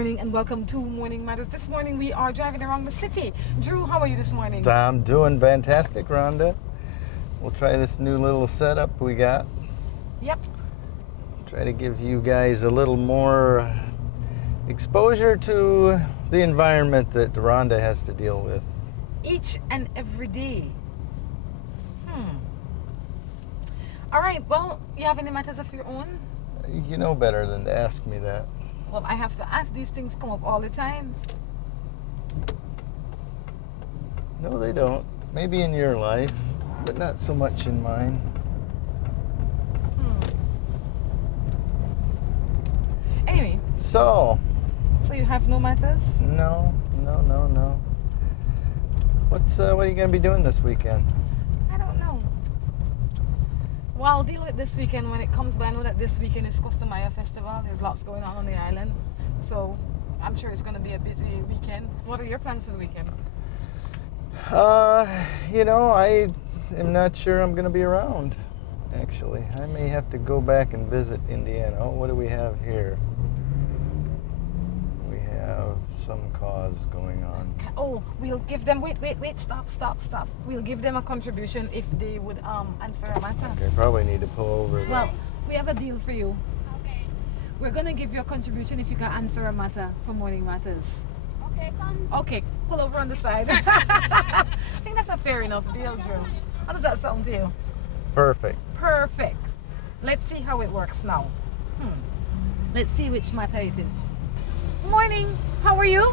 morning and welcome to Morning Matters. This morning we are driving around the city. Drew, how are you this morning? I'm doing fantastic, Rhonda. We'll try this new little setup we got. Yep. Try to give you guys a little more exposure to the environment that Rhonda has to deal with. Each and every day. All right, well, you have any matters of your own? You know better than to ask me that. Well, I have to ask. These things come up all the time. No, they don't. Maybe in your life, but not so much in mine. Anyway. So you have no matters? No. What are you going to be doing this weekend? I don't know. Well, I'll deal with this weekend when it comes, but I know that this weekend is Customaya Festival. There's lots going on the island. So I'm sure it's going to be a busy weekend. What are your plans for the weekend? I am not sure I'm going to be around, actually. I may have to go back and visit Indiana. Oh, what do we have here? We have some cause going on. Oh, we'll give them, wait, stop. We'll give them a contribution if they would answer a matter. Okay, probably need to pull over. Well, we have a deal for you. Okay. We're going to give you a contribution if you can answer a matter for Morning Matters. Okay, come. Okay, pull over on the side. I think that's a fair enough deal, Drew. How does that sound to you? Perfect. Let's see how it works now. Let's see which matter it is. Morning, how are you?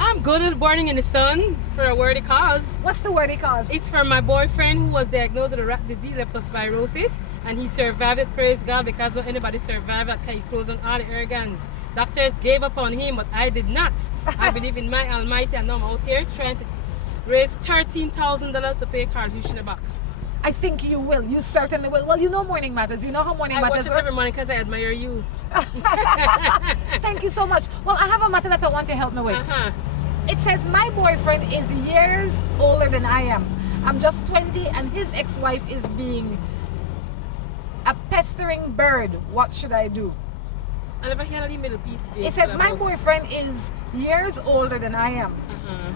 I'm good at burning in the sun for a worthy cause. What's the worthy cause? It's for my boyfriend who was diagnosed with a rat disease, leptospirosis, and he survived it, praise God, because not anybody survived it, because he closed on all the organs. Doctors gave up on him, but I did not. I believe in my Almighty, and now I'm out here trying to raise $13,000 to pay Carl Houston back. I think you will. You certainly will. Well, you know Morning Matters. You know how Morning Matters I watch it every morning because I admire you. Thank you so much. Well, I have a matter that I want to help me with. It says my boyfriend is years older than I am. I'm just 20 and his ex-wife is being a pestering bird. What should I do? I never hear any middle piece. It says my boyfriend is years older than I am.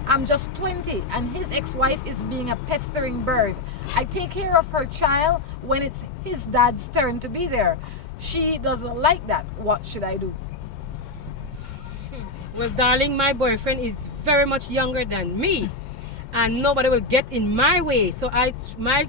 I'm just 20 and his ex-wife is being a pestering bird. I take care of her child when it's his dad's turn to be there. She doesn't like that. What should I do? Well, darling, my boyfriend is very much younger than me, and nobody will get in my way. So my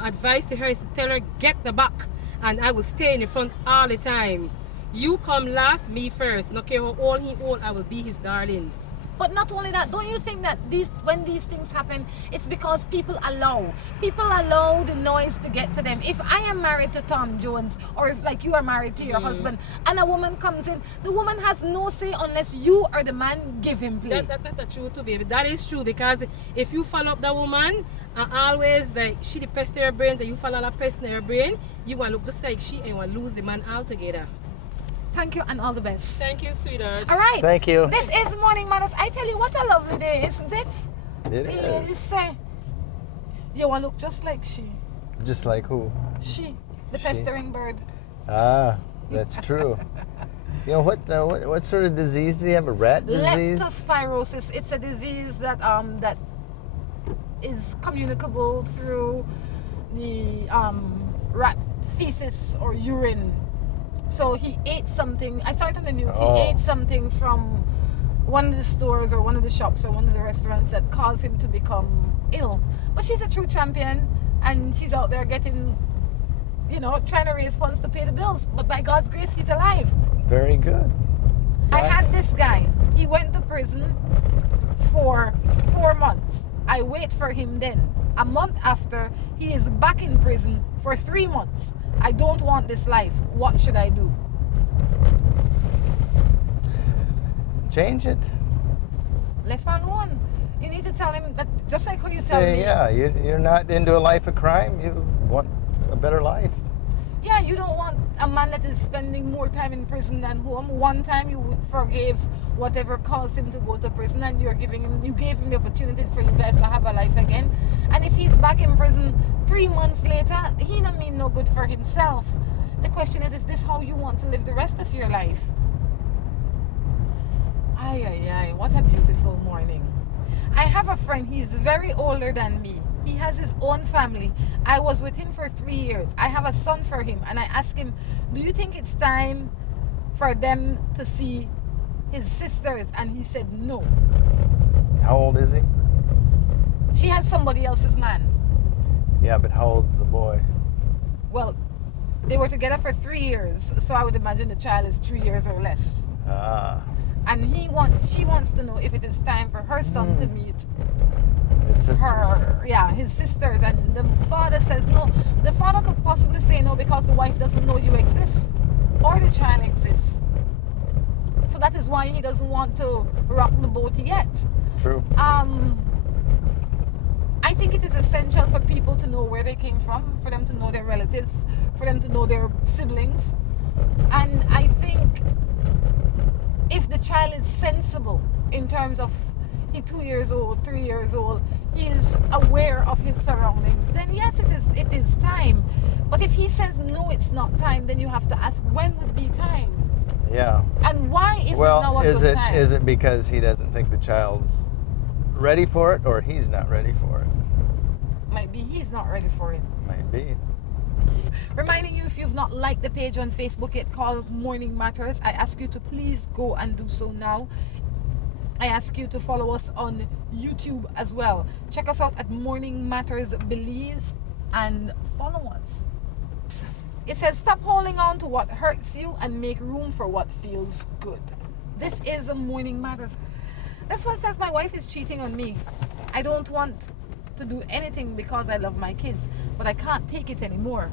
advice to her is to tell her, get the back, and I will stay in the front all the time. You come last, me first. No care how old he old, I will be his darling. But not only that, don't you think that when these things happen, it's because people allow the noise to get to them? If I am married to Tom Jones, or if like you are married to your husband, and a woman comes in, the woman has no say unless you or the man give him play. That's true too, baby. That is true, because if you follow up that woman and always like she the pest in her brains and you follow that pest in her brain, you want to look just like she and you want to lose the man altogether. Thank you and all the best. Thank you, sweetheart. All right. Thank you. This is Morning Matters. I tell you, what a lovely day, isn't it? It is. You say, you want to look just like she. Just like who? She, the She? pestering bird. Ah, that's true. What sort of disease do you have? A rat disease? Leptospirosis. It's a disease that that is communicable through the rat feces or urine. So he ate something. I saw it on the news. Oh. He ate something from one of the stores or one of the shops or one of the restaurants that caused him to become ill. But she's a true champion, and she's out there getting, trying to raise funds to pay the bills. But by God's grace, he's alive. Very good. I had this guy. He went to prison for 4 months. I wait for him then. A month after, he is back in prison for 3 months. I don't want this life. What should I do? Change it. Left on one. You need to tell him that, just like when you tell me. Yeah, you're not into a life of crime. You want a better life. Yeah, you don't want a man that is spending more time in prison than home. One time you forgave whatever caused him to go to prison, and you gave him the opportunity for you guys to have a life again. And if he's back in prison 3 months later, he don't mean no good for himself. The question is this how you want to live the rest of your life? Ay, ay, ay, what a beautiful morning. I have a friend, he's very older than me. He has his own family. I was with him for 3 years. I have a son for him, and I asked him, do you think it's time for them to see his sisters? And he said no. How old is he? She has somebody else's man. Yeah, but how old is the boy? Well, they were together for 3 years, so I would imagine the child is 3 years or less. Ah, And she wants to know if it is time for her son to meet his sisters. his sisters. And the father says no. The father could possibly say no because the wife doesn't know you exist or the child exists. So that is why he doesn't want to rock the boat yet. True. I think it is essential for people to know where they came from, for them to know their relatives, for them to know their siblings. And I think if the child is sensible in terms of he's 2 years old, 3 years old, he is aware of his surroundings, then yes, it is time. But if he says no, it's not time, then you have to ask when would be time. Yeah. And why is it now a good time? Is it because he doesn't think the child's ready for it, or he's not ready for it? Might be he's not ready for it. Might be. Reminding you, if you've not liked the page on Facebook yet called Morning Matters, I ask you to please go and do so now. I ask you to follow us on YouTube as well. Check us out at Morning Matters Belize and follow us. It says, stop holding on to what hurts you and make room for what feels good. This is a Morning Matters. This one says, my wife is cheating on me. I don't want to do anything because I love my kids, but I can't take it anymore.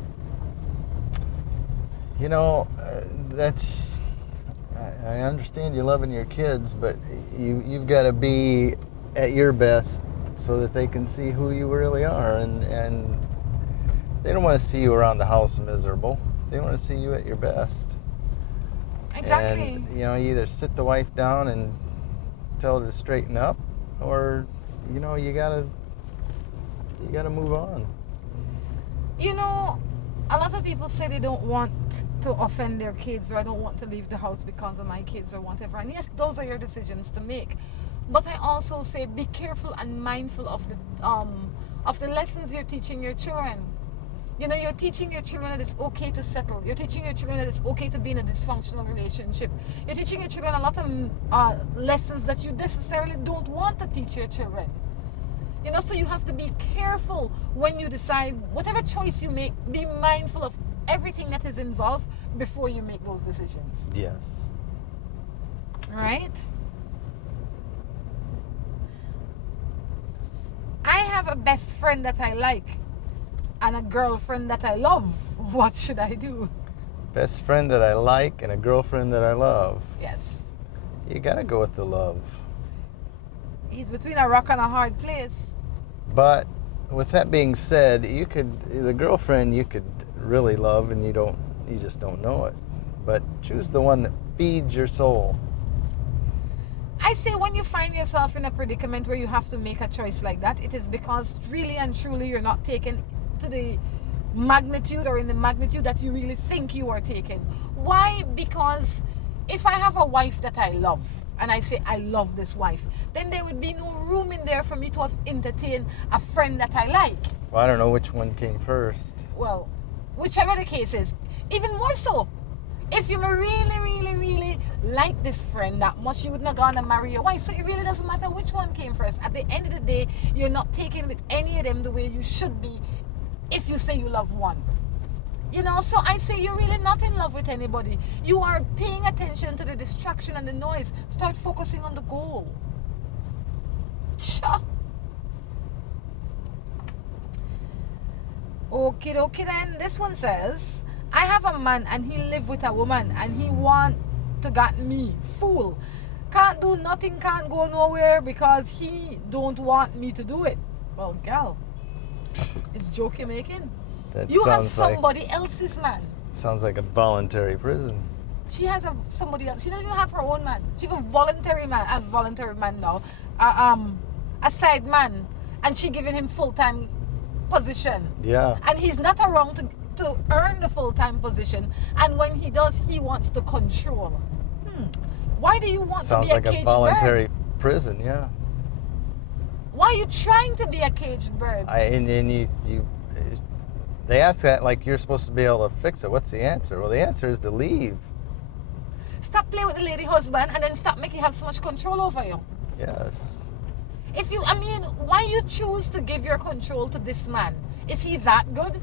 You know, I understand you loving your kids, but you've got to be at your best so that they can see who you really are, and they don't want to see you around the house miserable. They want to see you at your best. Exactly. And, you know, you either sit the wife down and tell her to straighten up, or, you know, you gotta move on. You know, a lot of people say they don't want to offend their kids, or I don't want to leave the house because of my kids or whatever. And yes, those are your decisions to make. But I also say be careful and mindful of the lessons you're teaching your children. You know, you're teaching your children that it's okay to settle. You're teaching your children that it's okay to be in a dysfunctional relationship. You're teaching your children a lot of lessons that you necessarily don't want to teach your children. You know, so you have to be careful when you decide whatever choice you make. Be mindful of everything that is involved before you make those decisions. Yes. Right? I have a best friend that I like and a girlfriend that I love. What should I do? Best friend that I like and a girlfriend that I love. Yes. You gotta go with the love. He's between a rock and a hard place. But with that being said, the girlfriend you could really love, and you just don't know it. But choose the one that feeds your soul. I say when you find yourself in a predicament where you have to make a choice like that, it is because really and truly you're not taken to the magnitude or in the magnitude that you really think you are taken. Why? Because if I have a wife that I love, and I say I love this wife, then there would be no room in there for me to have entertained a friend that I like. Well, I don't know which one came first. Well, whichever the case is, even more so, if you really, really, really like this friend that much, you wouldn't have gone and marry your wife. So it really doesn't matter which one came first. At the end of the day, you're not taken with any of them the way you should be if you say you love one. You know, so I say you're really not in love with anybody. You are paying attention to the distraction and the noise. Start focusing on the goal. Cha. Okay, then. This one says, I have a man and he live with a woman and he want to got me. Fool. Can't do nothing, can't go nowhere because he don't want me to do it. Well, gal, it's joke you're making. You have somebody else's man. Sounds like a voluntary prison. She has somebody else. She doesn't even have her own man. She have a voluntary man now. A side man. And she giving him full-time position. Yeah. And he's not around to earn the full-time position. And when he does, he wants to control. Why do you want Sounds to be like a a caged voluntary bird? prison, yeah. Why are you trying to be a caged bird? They ask that like you're supposed to be able to fix it. What's the answer? Well, the answer is to leave. Stop playing with the lady husband and then stop making have so much control over you. Yes. Why you choose to give your control to this man? Is he that good?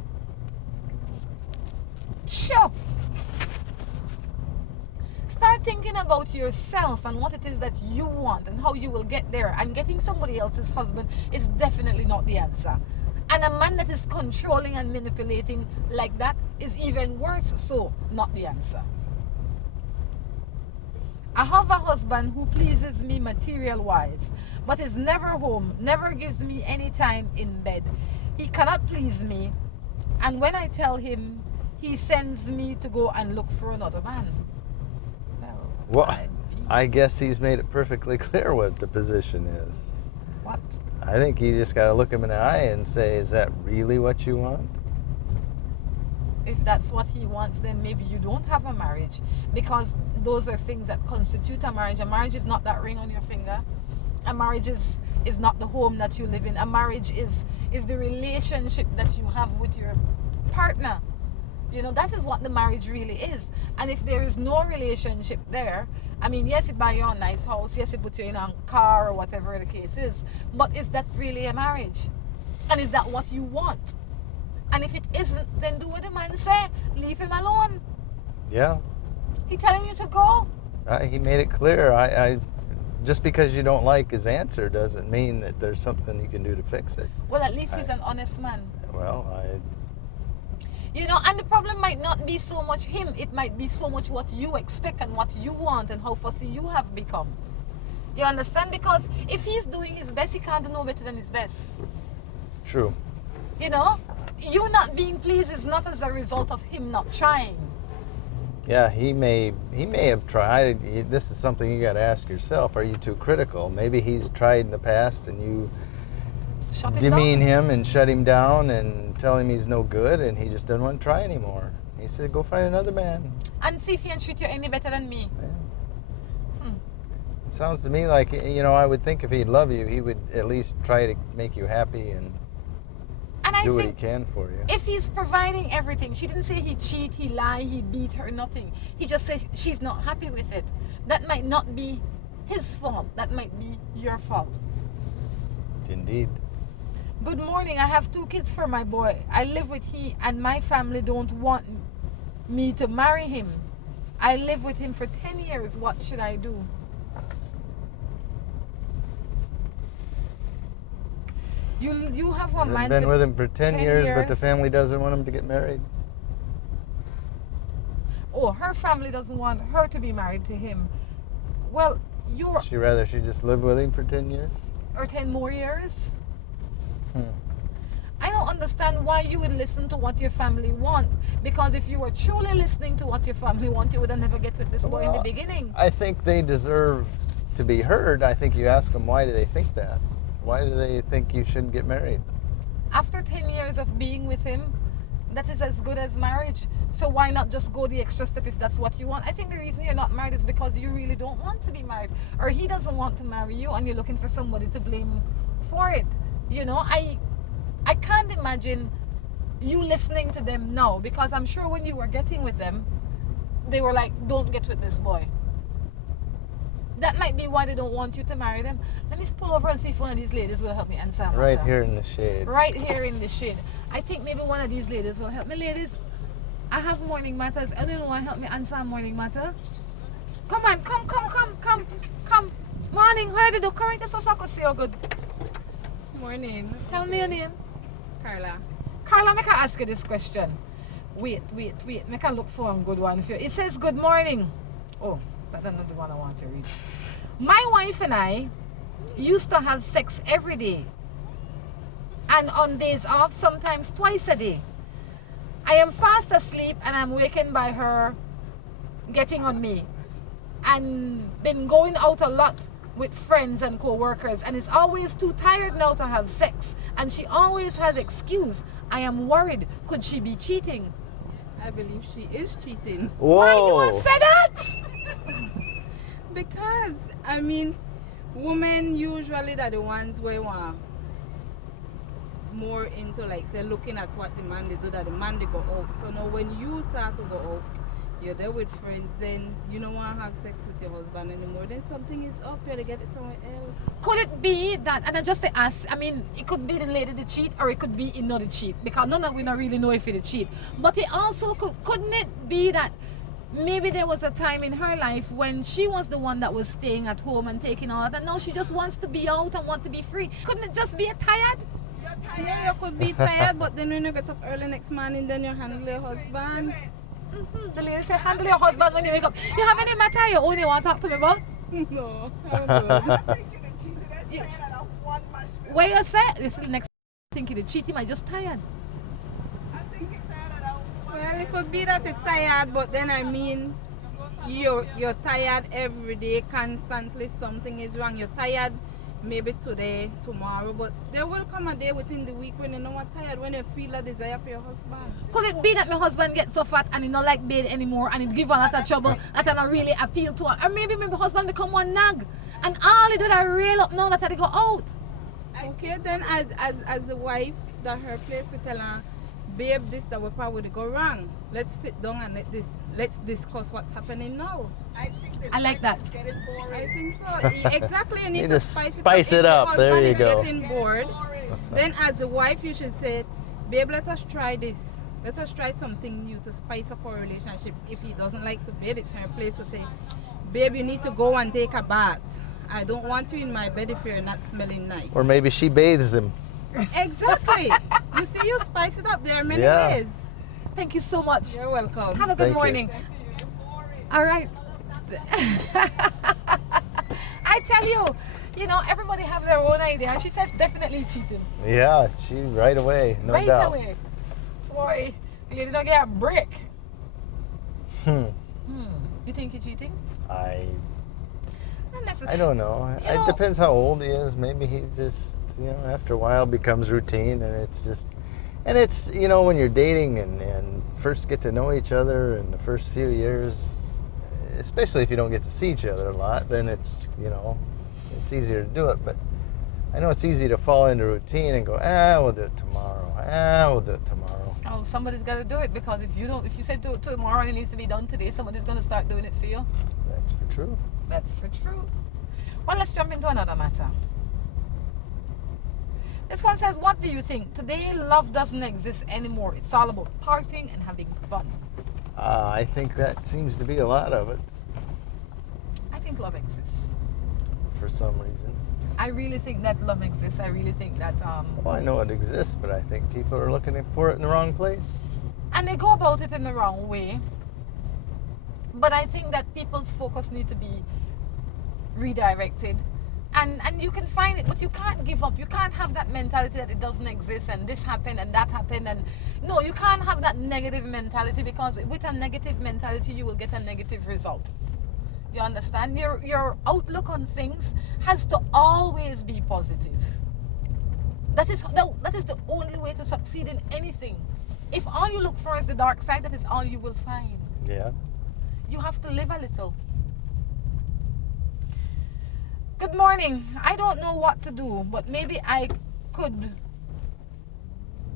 Sure. Start thinking about yourself and what it is that you want and how you will get there. And getting somebody else's husband is definitely not the answer. And a man that is controlling and manipulating like that is even worse, so not the answer. I have a husband who pleases me material-wise, but is never home, never gives me any time in bed. He cannot please me, and when I tell him, he sends me to go and look for another man. Well, I guess he's made it perfectly clear what the position is. What? I think you just got to look him in the eye and say, is that really what you want? If that's what he wants, then maybe you don't have a marriage, because those are things that constitute a marriage. A marriage is not that ring on your finger. A marriage is not the home that you live in. A marriage is the relationship that you have with your partner. That is what the marriage really is. And if there is no relationship there, yes, it buy you a nice house, yes, it put you in a car or whatever the case is, but is that really a marriage? And is that what you want? And if it isn't, then do what the man say. Leave him alone. Yeah. He telling you to go. He made it clear. I just because you don't like his answer doesn't mean that there's something you can do to fix it. Well, at least he's an honest man. Well, and the problem might not be so much him. It might be so much what you expect and what you want and how fussy you have become. You understand? Because if he's doing his best, he can't do no better than his best. True. You not being pleased is not as a result of him not trying. Yeah, he may have tried. This is something you got to ask yourself. Are you too critical? Maybe he's tried in the past and you demean him and shut him down and tell him he's no good and he just doesn't want to try anymore. He said, go find another man. And see if he can treat you any better than me. Yeah. It sounds to me like, I would think if he'd love you, he would at least try to make you happy and do what he can for you. If he's providing everything, she didn't say he cheat, he lie, he beat her, nothing. He just said she's not happy with it. That might not be his fault. That might be your fault. Indeed. Good morning. I have 2 kids for my boy. I live with he and my family don't want me to marry him. I live with him for 10 years. What should I do? You have one man. Been with him for 10 years, but the family doesn't want him to get married. Oh, her family doesn't want her to be married to him. Well, She rather she just live with him for 10 years? Or 10 more years? I don't understand why you would listen to what your family want. Because if you were truly listening to what your family want, you would have never get with this boy in the beginning. I think they deserve to be heard. I think you ask them, why do they think that? Why do they think you shouldn't get married? After 10 years of being with him, that is as good as marriage. So why not just go the extra step if that's what you want? I think the reason you're not married is because you really don't want to be married. Or he doesn't want to marry you and you're looking for somebody to blame for it. I can't imagine you listening to them now, because I'm sure when you were getting with them, they were like, don't get with this boy. That might be why they don't want you to marry them. Let me pull over and see if one of these ladies will help me answer. Right here in the shade. Right here in the shade. I think maybe one of these ladies will help me. Ladies, I have morning matters. Anyone want to help me answer a morning matter? Come on, come. Morning, how do you do? Correct, so I can see you good. Morning. Tell me your name. Carla. Carla, I can ask you this question. Wait. I can look for a good one for you. It says, good morning. Oh, that's not the one I want to read. My wife and I used to have sex every day. And on days off, sometimes twice a day. I am fast asleep and I'm wakened by her getting on me. And been going out a lot with friends and co-workers and is always too tired now to have sex. And she always has excuse. I am worried. Could she be cheating? I believe she is cheating. Whoa. Why you want to say that? Because, I mean, women usually are the ones where want more into, like, say, looking at what the man they do, that the man they go out. So now when you start to go out, you're there with friends, then you don't want to have sex with your husband anymore, then something is up, you gotta get it somewhere else. Could it be that, and I just say us, I mean, it could be the lady that cheat or it could be another cheat, because none of we don't really know if it cheat. But it also couldn't it be that maybe there was a time in her life when she was the one that was staying at home and taking all that, and now she just wants to be out and want to be free. Couldn't it just be a tired? Yeah, you could be tired, but then when you get up early next morning, then you handle your husband. The lady said, handle your husband when you wake up. You have any matter you only want to talk to me about? No, I'm good. Where you say? This is the next thing you cheat him, I just tired. Well, it could be that it's tired, but then I mean, you're tired every day, constantly something is wrong. You're tired maybe today, tomorrow, but there will come a day within the week when you know what tired, when you feel a desire for your husband. Could it be that my husband gets so fat and he not like bed anymore and it give her a lot of trouble that I not really appeal to her? Or maybe my husband become one nag and all he do that rail up now that I go out. Okay, then as the wife, that her place we tell her, babe, this that we probably go wrong. Let's sit down and let's discuss what's happening now. I like that. I think so. Exactly, you need to spice it up. If There your you husband go. is getting bored, then as the wife you should say, babe, let us try this. Let us try something new to spice up our relationship. If he doesn't like to bed, it's her place to say, babe, you need to go and take a bath. I don't want you in my bed if you're not smelling nice. Or maybe she bathes him. Exactly. You see, you spice it up. There are many Yeah. ways. Thank you so much. You're welcome. Have a good Thank you. morning. All right. I tell you, you know, everybody have their own idea. She says definitely cheating. Yeah, she right away, no right doubt. away. Boy, you don't get a break. You think he's cheating? I Not necessarily. don't know. You It know- depends how old he is. Maybe he just, after a while becomes routine, and it's, when you're dating and first get to know each other in the first few years, especially if you don't get to see each other a lot, then it's easier to do it. But I know it's easy to fall into routine and go, we'll do it tomorrow. We'll do it tomorrow. Oh, somebody's got to do it, because if you say do it tomorrow and it needs to be done today, somebody's going to start doing it for you. That's for true. That's for true. Well, let's jump into another matter. This one says, what do you think? Today, love doesn't exist anymore. It's all about partying and having fun. I think that seems to be a lot of it I think love exists. for some reason. I really think that love exists. I really think that, Well, I know it exists, but I think people are looking for it in the wrong place. and they go about it in the wrong way. But I think that people's focus need to be redirected. And you can find it, but you can't give up. You can't have that mentality that it doesn't exist and this happened and that happened. And no, you can't have that negative mentality, because with a negative mentality, you will get a negative result. You understand? Your outlook on things has to always be positive. That is the only way to succeed in anything. If all you look for is the dark side, that is all you will find. Yeah. You have to live a little. Good morning. I don't know what to do, but maybe I could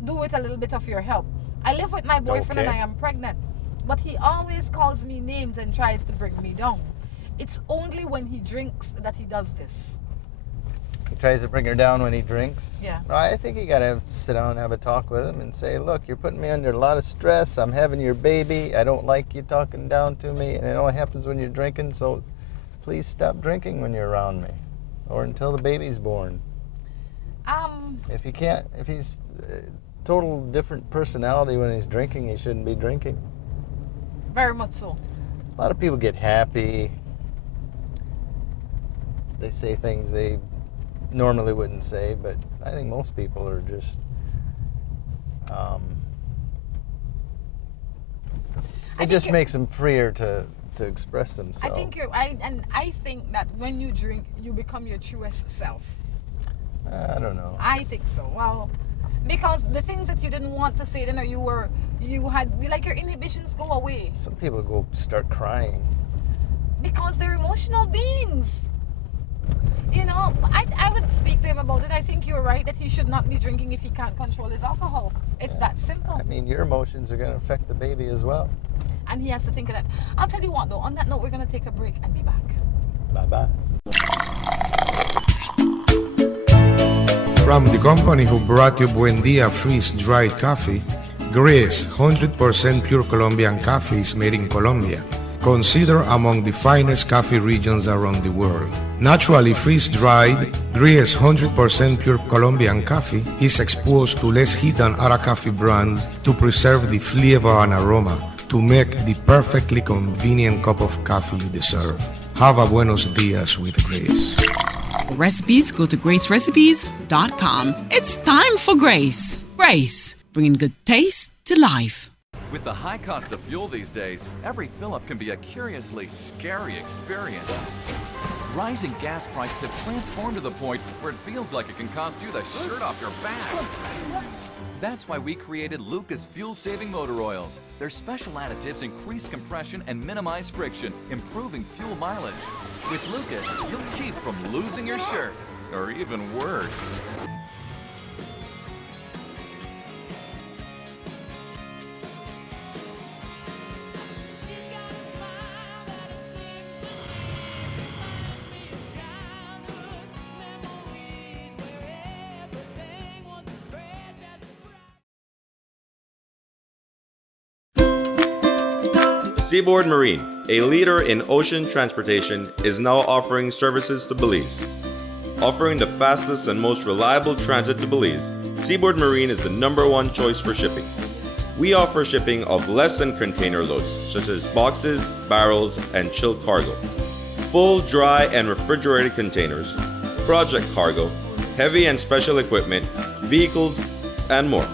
do with a little bit of your help. I live with my boyfriend and Okay. I am pregnant, but he always calls me names and tries to bring me down. It's only when he drinks that he does this. He tries to bring her down when he drinks. Yeah. Well, I think you got to sit down and have a talk with him and say, look, you're putting me under a lot of stress. I'm having your baby. I don't like you talking down to me. And I know it happens when you're drinking, so please stop drinking when you're around me, or until the baby's born. If he's a total different personality when he's drinking, he shouldn't be drinking. Very much so. A lot of people get happy. They say things they normally wouldn't say, but I think most people are just it just makes them freer to express themselves. I think that when you drink, you become your truest self. I don't know. I think so. Well, because the things that you didn't want to say, then you had like your inhibitions go away. Some people go start crying. because they're emotional beings. You know, I would speak to him about it. I think you're right that he should not be drinking if he can't control his alcohol. It's that simple. I mean, your emotions are going to affect the baby as well. And he has to think of that. I'll tell you what though, on that note, we're going to take a break and be back. Bye-bye. From the company who brought you Buendia freeze-dried coffee, Gris 100% pure Colombian coffee is made in Colombia, considered among the finest coffee regions around the world. Naturally freeze-dried, Gris 100% pure Colombian coffee is exposed to less heat than other coffee brands to preserve the flavor and aroma to make the perfectly convenient cup of coffee you deserve. Have a buenos dias with Grace. Recipes, go to gracerecipes.com. It's time for Grace. Grace, bringing good taste to life. With the high cost of fuel these days, every fill-up can be a curiously scary experience. Rising gas prices have transformed to the point where it feels like it can cost you the shirt off your back. That's why we created Lucas fuel-saving motor oils. Their special additives increase compression and minimize friction, improving fuel mileage. With Lucas, you'll keep from losing your shirt, or even worse. Seaboard Marine, a leader in ocean transportation, is now offering services to Belize. Offering the fastest and most reliable transit to Belize, Seaboard Marine is the #1 choice for shipping. We offer shipping of less than container loads, such as boxes, barrels, and chilled cargo, full, dry, and refrigerated containers, project cargo, heavy and special equipment, vehicles, and more.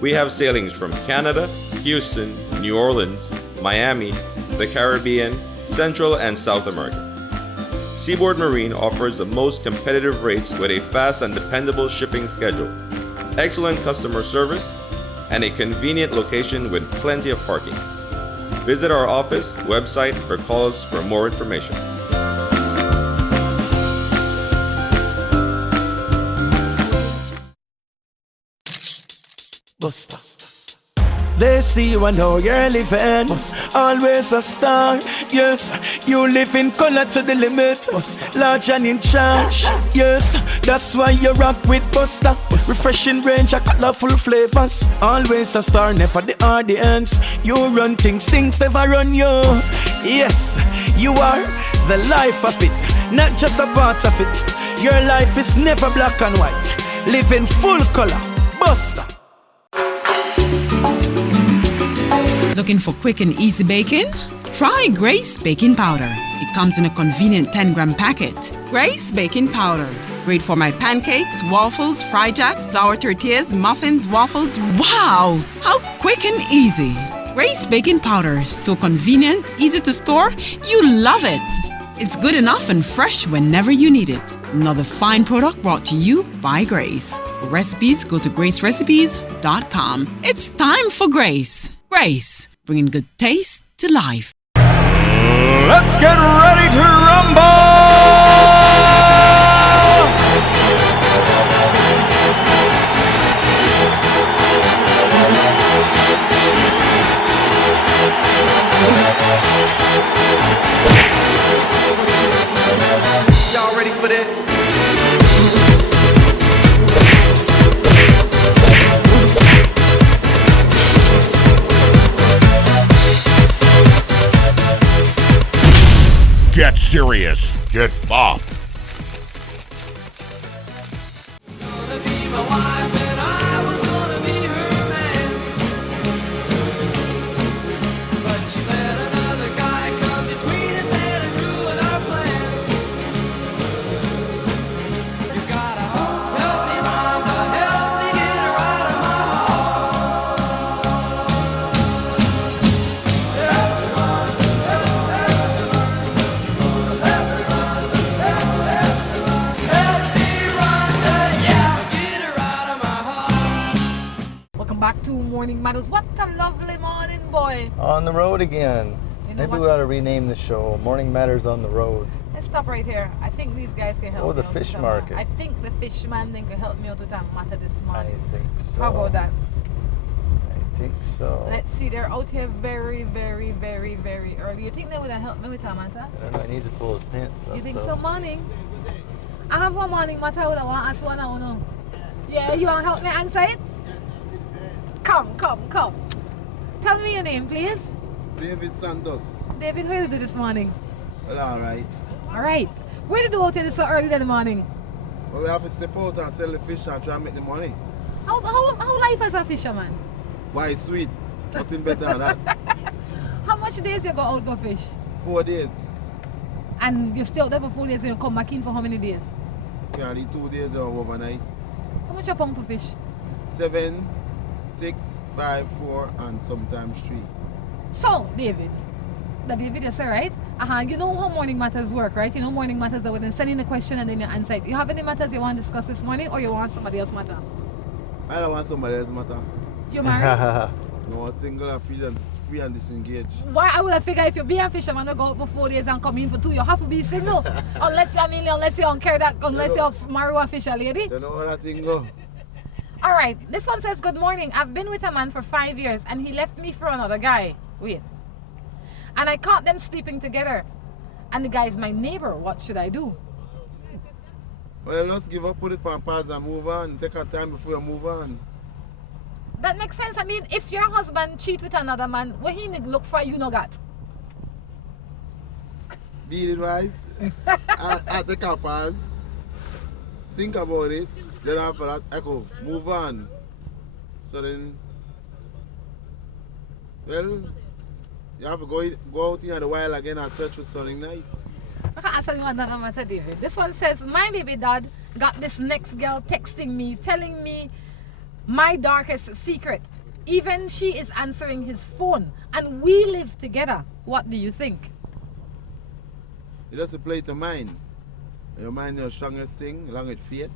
We have sailings from Canada, Houston, New Orleans, Miami, the Caribbean, Central and South America. Seaboard Marine offers the most competitive rates with a fast and dependable shipping schedule, excellent customer service, and a convenient location with plenty of parking. Visit our office, website, or call us for more information. Buster. They see you and how you're living. Always a star. Yes, you live in color to the limit. Large and in charge. Yes, that's why you rock with Buster. Refreshing range of colorful flavors. Always a star, never the audience. You run things never run you. Yes, you are the life of it, not just a part of it. Your life is never black and white. Live in full color. Buster. Looking for quick and easy baking? Try Grace Baking Powder. It comes in a convenient 10-gram packet. Grace Baking Powder. Great for my pancakes, waffles, fry jack, flour tortillas, muffins, waffles. Wow! How quick and easy. Grace Baking Powder. So convenient, easy to store. You love it. It's good enough and fresh whenever you need it. Another fine product brought to you by Grace. For recipes, go to gracerecipes.com. It's time for Grace. Grace, bringing good taste to life. Let's get ready to rumble! Y'all ready for this? Get serious. Get bopped. Welcome back to Morning Matters. What a lovely morning, boy. On the road again. You know Maybe what? we ought to rename the show Morning Matters on the Road. Let's stop right here. I think these guys can help Oh, me the out fish with market. I think the fishman then can help me out with that matter this I morning. think so. How about that? I think so. Let's see, they're out here very, very, very, very early. You think they would have helped me with that matter? I don't know. I need to pull his pants up. You think though. so, morning? I have one morning matter I would want to ask one now, no? Yeah, you want to help me answer it? Come. Tell me your name, please. David Santos. David, how you do this morning? Well, alright. Alright. Where did you go out here so early in the morning? Well, we have to step out and sell the fish and try and make the money. How life as a fisherman? Why, it's sweet. Nothing better than that. How much days you go out go fish? 4 days. And you stay out there for 4 days and you come back in for how many days? Can 2 days or overnight. How much you pay for fish? 7, 6, 5, 4, and sometimes 3. So, David, you say, right? You know how morning matters work, right? You know morning matters that when send in a question and then you answer it. You have any matters you want to discuss this morning or you want somebody else matter? I don't want somebody else matter. You married? No, single and free and disengaged. Why I would have figured if you're being a fisherman, you go out for 4 days and come in for 2, you have to be single. unless you don't care that, unless you're married a fisher lady. You know how that thing go? Alright, this one says, good morning. I've been with a man for 5 years and he left me for another guy. Wait. And I caught them sleeping together. And the guy is my neighbor. What should I do? Well, let's give up with the pampers and move on. Take our time before you move on. That makes sense. I mean, if your husband cheat with another man, what he need look for you no got? Be advised. I take our pass. Think about it. Then after that, echo. Move on. So then, well, you have to go out in the wild again and search for something nice. I can answer you another matter, David. This one says, my baby dad got this next girl texting me, telling me my darkest secret. Even she is answering his phone. And we live together. What do you think? You just play to mind. Your mind is your strongest thing, along with faith.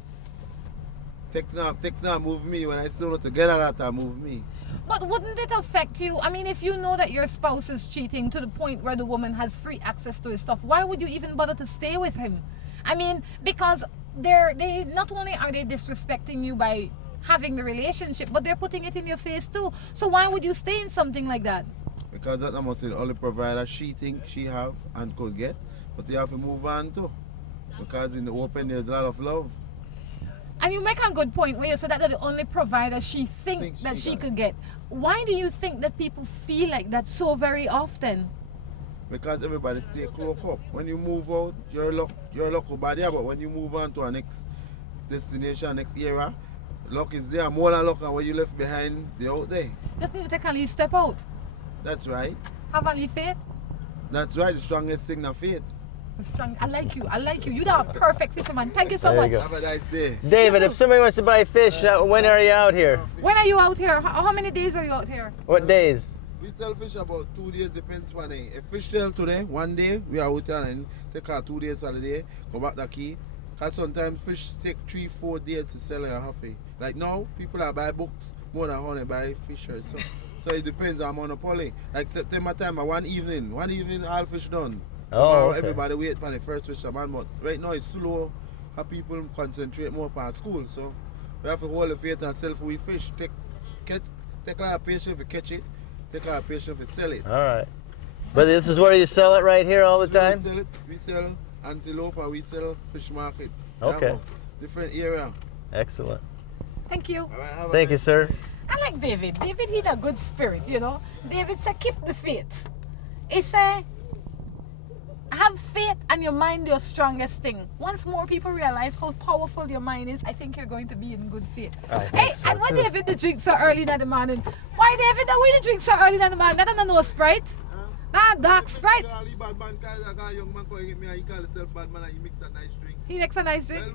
Text now move me. When I still not together, that move me. But wouldn't it affect you? I mean, if you know that your spouse is cheating to the point where the woman has free access to his stuff, why would you even bother to stay with him? I mean, because they not only are they disrespecting you by having the relationship, but they're putting it in your face too. So why would you stay in something like that? Because that must be the only provider she think she have and could get. But you have to move on too. Because in the open there's a lot of love. And you make a good point where you said that the only provider she thinks that she could get. Why do you think that people feel like that so very often? Because everybody stay cloak up. When you move out, you're lucky bad there, but when you move on to a next destination, next era, luck is there. More than luck, and what you left behind, they're out there. Just need to take a little step out. That's right. Have a little faith. That's right, the strongest thing is faith. Strong. I like you. You're a perfect fisherman. Thank you so There much. you go. Have a nice day. David, if somebody wants to buy fish, when are you out here? When are you out here? How many days are you out here? What days? We sell fish about 2 days, depends on it. If fish sell today, 1 day, we are out there and take our 2 days holiday, go back the key. Because sometimes fish take 3-4 days to sell in a halfway. Like now, people are buy books more than how they buy fish. So it depends on monopoly. Like September time, one evening, all fish done. Oh, okay. Everybody wait for the first fisherman, but right now it's slow because people concentrate more on school. So we have to hold the faith and sell for fish. Take a lot of patience to catch it, take a lot of patience to sell it. All right. But this is where you sell it right here all the time? We sell antelope and we sell fish market. Okay. Different area. Excellent. Thank you. Thank you, sir. I like David. David, he's a good spirit, you know. David said, keep the faith. He said, have faith and your mind your strongest thing. Once more people realize how powerful your mind is, I think you're going to be in good faith. Hey, so and why too. David the drink so early in the morning? Why David the way the drink so early in the morning? That don't know Sprite. That dark Sprite. He makes a nice drink. Well,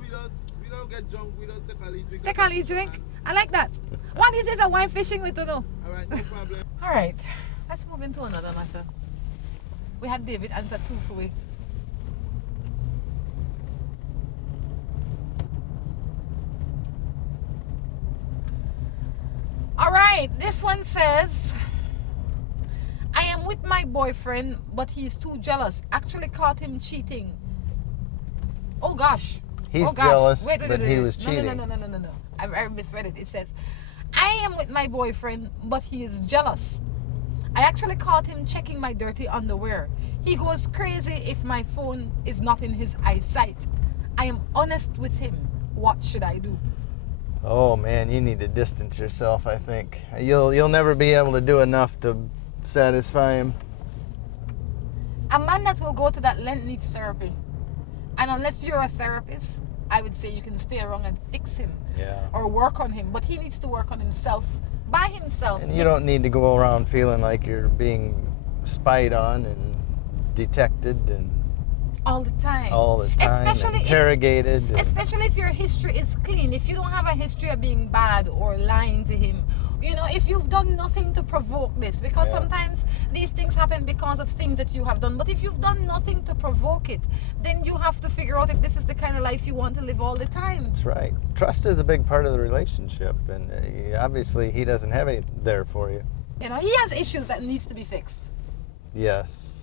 we don't get drunk, we don't take a lead drink. Take a little drink. I like that. One he says a wine fishing with you know. Alright, no problem. Alright. Let's move into another matter. We had David answer 2 for we. Alright, this one says, I am with with my boyfriend, but he's too jealous. Actually caught him cheating. Oh gosh. He's Oh gosh. jealous, Wait, but he was no, cheating. No. I misread it. It says, I am with my boyfriend, but he is jealous. I actually caught him checking my dirty underwear. He goes crazy if my phone is not in his eyesight. I am honest with him. What should I do? Oh man, you need to distance yourself, I think. You'll never be able to do enough to satisfy him. A man that will go to that length needs therapy. And unless you're a therapist, I would say you can stay around and fix him. Yeah. Or work on him. But he needs to work on himself by himself. And you don't need to go around feeling like you're being spied on and detected and all the time. Especially interrogated. Especially if your history is clean. If you don't have a history of being bad or lying to him. You know, if you've done nothing to provoke this, because sometimes these things happen because of things that you have done. But if you've done nothing to provoke it, then you have to figure out if this is the kind of life you want to live all the time. That's right. Trust is a big part of the relationship, and obviously he doesn't have any there for you. You know, he has issues that needs to be fixed. Yes.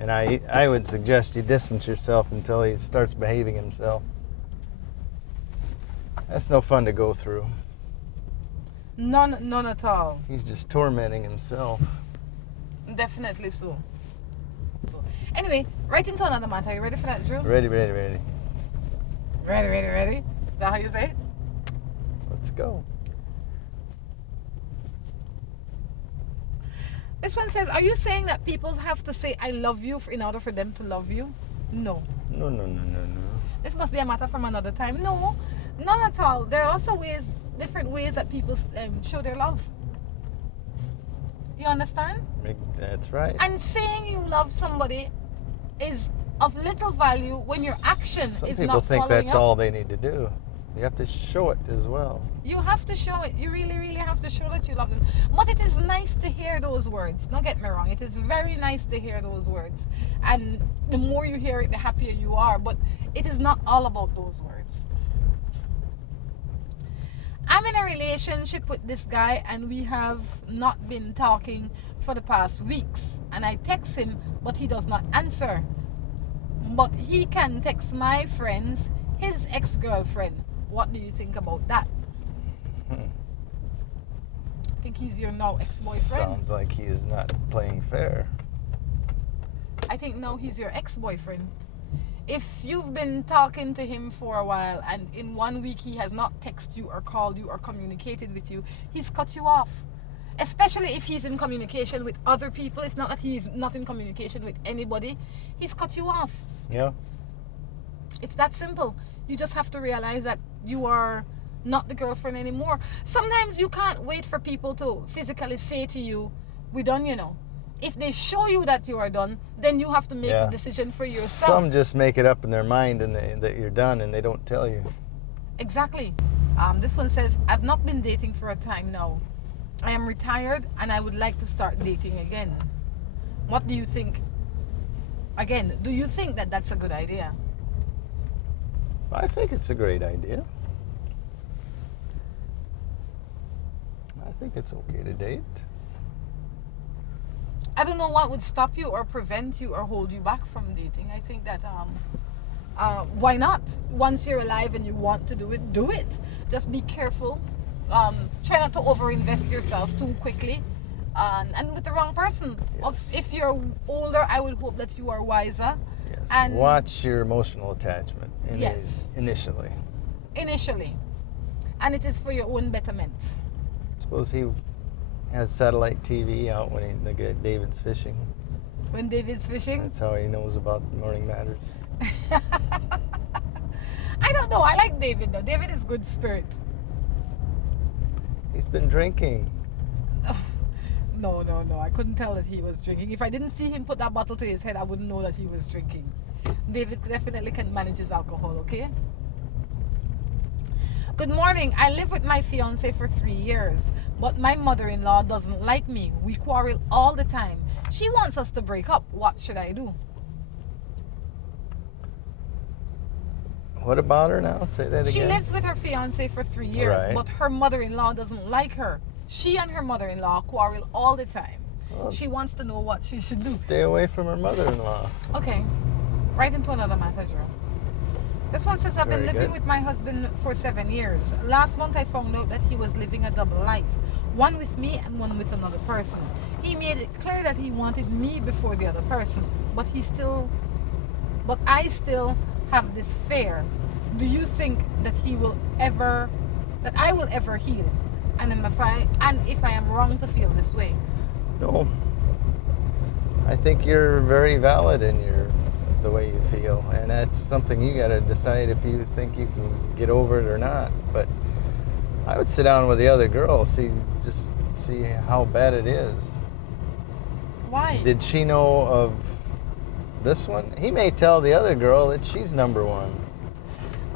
And I would suggest you distance yourself until he starts behaving himself. That's no fun to go through. None at all. He's just tormenting himself. Definitely so. Anyway, right into another matter. Are you ready for that, Drew? Ready. Ready? Is that how you say it? Let's go. This one says, are you saying that people have to say I love you in order for them to love you? No. No. This must be a matter from another time. No, none at all. There are also different ways that people show their love. You understand? That's right. And saying you love somebody is of little value when your action is not following up. Some people think that's all they need to do. You have to show it as well. You have to show it. You really, really have to show that you love them. But it is nice to hear those words. Don't get me wrong. It is very nice to hear those words. And the more you hear it, the happier you are. But it is not all about those words. I'm in a relationship with this guy and we have not been talking for the past weeks. And I text him, but he does not answer. But he can text my friends, his ex-girlfriend. What do you think about that? I think he's your now ex-boyfriend. Sounds like he is not playing fair. I think now he's your ex-boyfriend. If you've been talking to him for a while and in 1 week he has not texted you or called you or communicated with you, he's cut you off. Especially if he's in communication with other people. It's not that he's not in communication with anybody. He's cut you off. Yeah. It's that simple. You just have to realize that you are not the girlfriend anymore. Sometimes you can't wait for people to physically say to you, we're done, you know. If they show you that you are done, then you have to make a decision for yourself. Some just make it up in their mind and that you're done and they don't tell you. Exactly. This one says, I've not been dating for a time now. I am retired and I would like to start dating again. What do you think? Again, do you think that that's a good idea? I think it's a great idea. I think it's okay to date. I don't know what would stop you or prevent you or hold you back from dating. I think that why not? Once you're alive and you want to do it. Just be careful. Try not to overinvest yourself too quickly and with the wrong person. Yes. If you're older, I would hope that you are wiser. Yes. And watch your emotional attachment initially. And it is for your own betterment. Suppose he has satellite TV out when David's fishing. When David's fishing? That's how he knows about the morning matters. I don't know. I like David though. David is good spirit. He's been drinking. No. I couldn't tell that he was drinking. If I didn't see him put that bottle to his head, I wouldn't know that he was drinking. David definitely can manage his alcohol, okay? Good morning. I live with my fiance for 3 years, but my mother-in-law doesn't like me. We quarrel all the time. She wants us to break up. What should I do? What about her now? Say that again. She lives with her fiance for 3 years, Right. but her mother-in-law doesn't like her. She and her mother-in-law quarrel all the time. Well, She wants to know what she should do. Stay away from her mother-in-law. Okay, right into another matter, Joe. This one says, I've been Very living good. with my husband for 7 years. Last month I found out that he was living a double life. One with me and one with another person. He made it clear that he wanted me before the other person. But I still have this fear. Do you think that I will ever heal? And if I am wrong to feel this way? No. I think you're very valid in the way you feel, and that's something you got to decide if you think you can get over it or not. But I would sit down with the other girl, see how bad it is. Why? Did she know of this one? He may tell the other girl that she's number one.